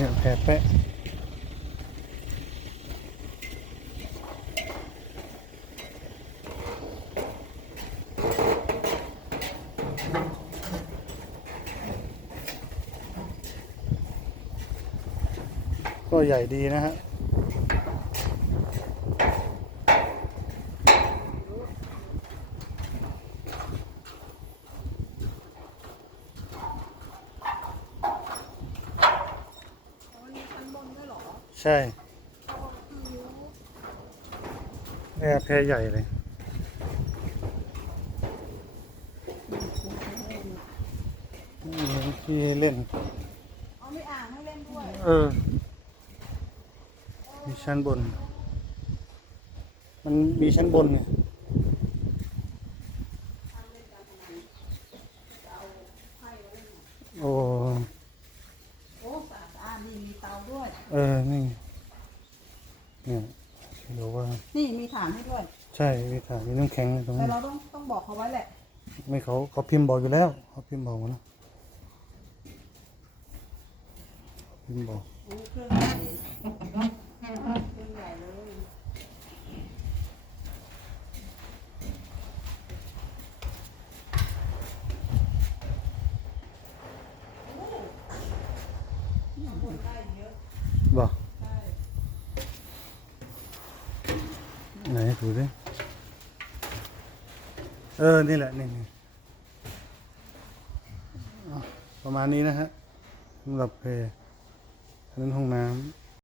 เนี่ยแผลแปะก็ใหญ่ดีนะฮะ ใช่แอร์แพรใหญ่เลยมีที่เล่น เอาไม่อ่างให้เล่นด้วย เออมีชั้นบน มันมีชั้นบนไง โอ้ โอ้สะอาดนี่มี เตาด้วยเออ นี่เนี่ยเดี๋ยวว่า นี่มีฐานให้ด้วย ใช่มีถามมีน้ำแข็งตรงแต่นี้เราต้องต้องบอกเขาไว้แหละ ไม่เขาเขาพิมพ์บอกอยู่แล้วเขาพิมพ์บอกมาแล้วพิมพ์บอกโอ้เครื่องใหญ่เครื่องใหญ่เลย บ่ไหนดูดิเออ นี่แหละนี่นี่ประมาณนี้นะฮะสำหรับเพลอันนั้นห้องน้ำ